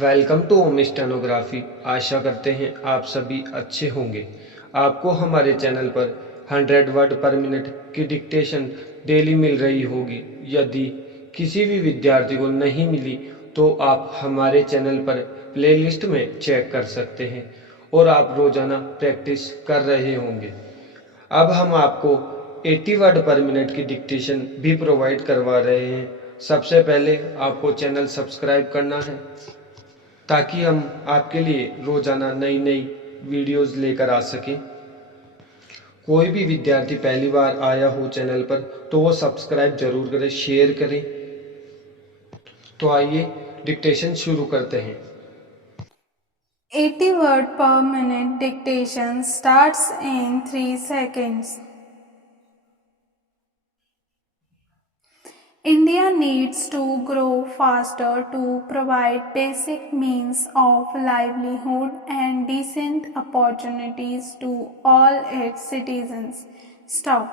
Welcome to Om stenography. आशा करते हैं आप सभी अच्छे होंगे। आपको हमारे चैनल पर 100 वर्ड पर मिनट की डिक्टेशन डेली मिल रही होगी। यदि किसी भी विद्यार्थी को नहीं मिली तो आप हमारे चैनल पर प्लेलिस्ट में चेक कर सकते हैं और आप रोजाना प्रैक्टिस कर रहे होंगे। अब हम आपको 80 वर्ड पर मिनट की डिक्टेशन भी प्रोवाइड करवा रहे हैं। सबसे पहले आपको चैनल सब्सक्राइब करना है ताकि हम आपके लिए रोजाना नई नई वीडियोस लेकर आ सकें। कोई भी विद्यार्थी पहली बार आया हो चैनल पर तो वो सब्सक्राइब जरूर करें, शेयर करें। तो आइए डिक्टेशन शुरू करते हैं। 80 word per minute dictation starts in 3 seconds. India needs to grow faster to provide basic means of livelihood and decent opportunities to all its citizens. Stop.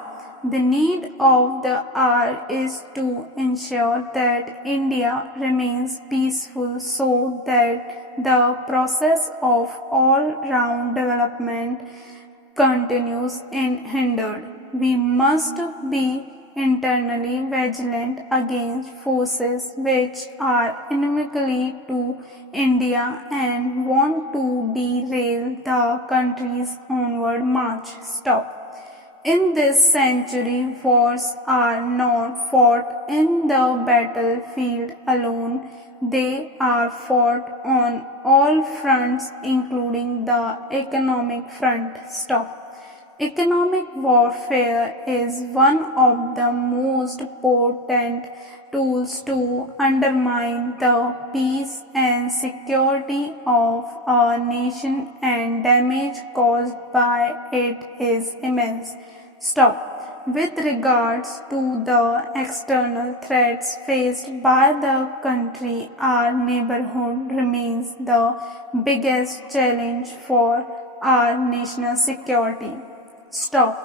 The need of the hour is to ensure that India remains peaceful so that the process of all-round development continues unhindered. We must be internally vigilant against forces which are inimical to India and want to derail the country's onward march. Stop. In this century, wars are not fought in the battlefield alone. They are fought on all fronts, including the economic front. Stop. Economic warfare is one of the most potent tools to undermine the peace and security of a nation, and damage caused by it is immense. Stop. With regards to the external threats faced by the country, our neighborhood remains the biggest challenge for our national security. Stop.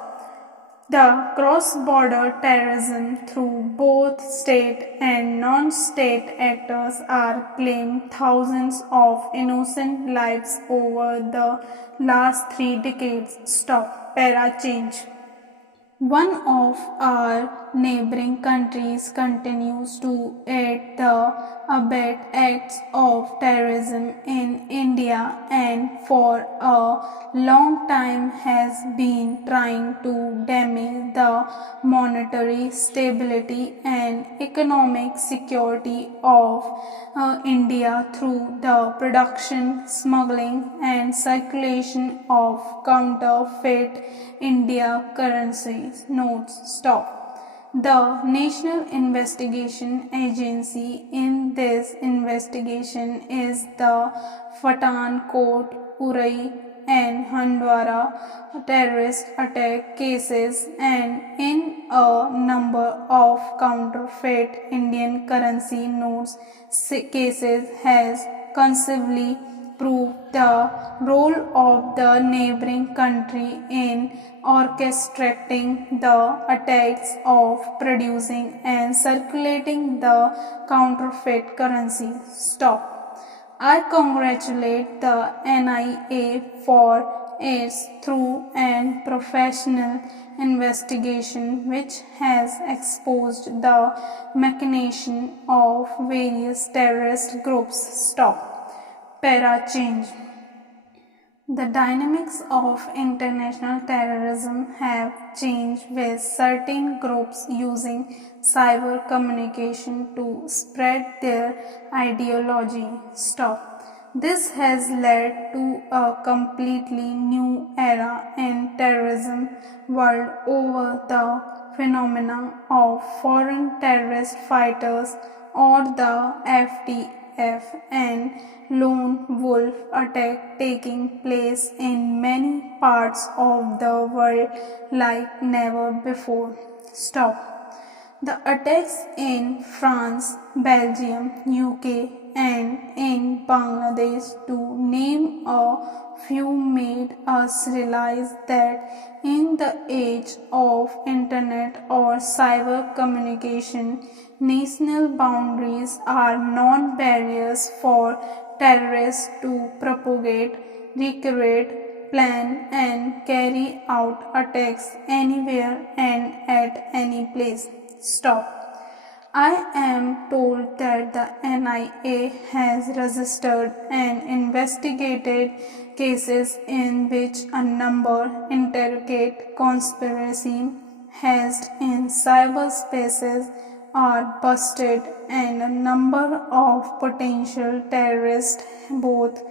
The cross-border terrorism through both state and non-state actors are claimed thousands of innocent lives over the last 3 decades. Stop. Para change. One of our neighboring countries continues to aid the abet acts of terrorism in India and for a long time has been trying to damage the monetary stability and economic security of India through the production, smuggling and circulation of counterfeit India currencies notes. Stop. The National Investigation Agency in this investigation is the Pathankot, Urai and Handwara terrorist attack cases, and in a number of counterfeit Indian currency notes cases has conceivably proved the role of the neighboring country in orchestrating the attacks of producing and circulating the counterfeit currency. Stop. I congratulate the NIA for its thorough and professional investigation, which has exposed the machination of various terrorist groups. Stop. Para change. The dynamics of international terrorism have changed, with certain groups using cyber communication to spread their ideology. Stop. This has led to a completely new era in terrorism world over. The phenomena of foreign terrorist fighters or the FTF and lone wolf attack taking place in many parts of the world like never before. Stop. The attacks in France, Belgium, UK, and in Bangladesh, to name a few, made us realize that in the age of internet or cyber communication, national boundaries are non barriers for terrorists to propagate, recreate, plan, and carry out attacks anywhere and at any place. Stop. I am told that the NIA has registered and investigated cases in which a number intricate conspiracy hatched in cyberspaces are busted and a number of potential terrorists both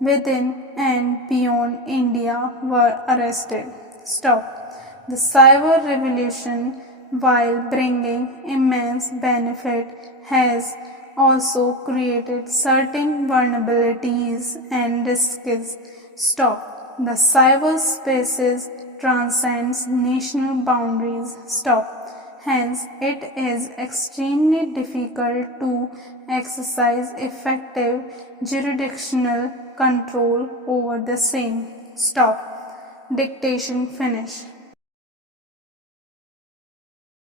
within and beyond India were arrested. Stop. The cyber revolution, while bringing immense benefit, has also created certain vulnerabilities and risks. Stop. The cyberspaces transcends national boundaries. Stop. Hence, it is extremely difficult to exercise effective jurisdictional control over the same. Stop. Dictation finish.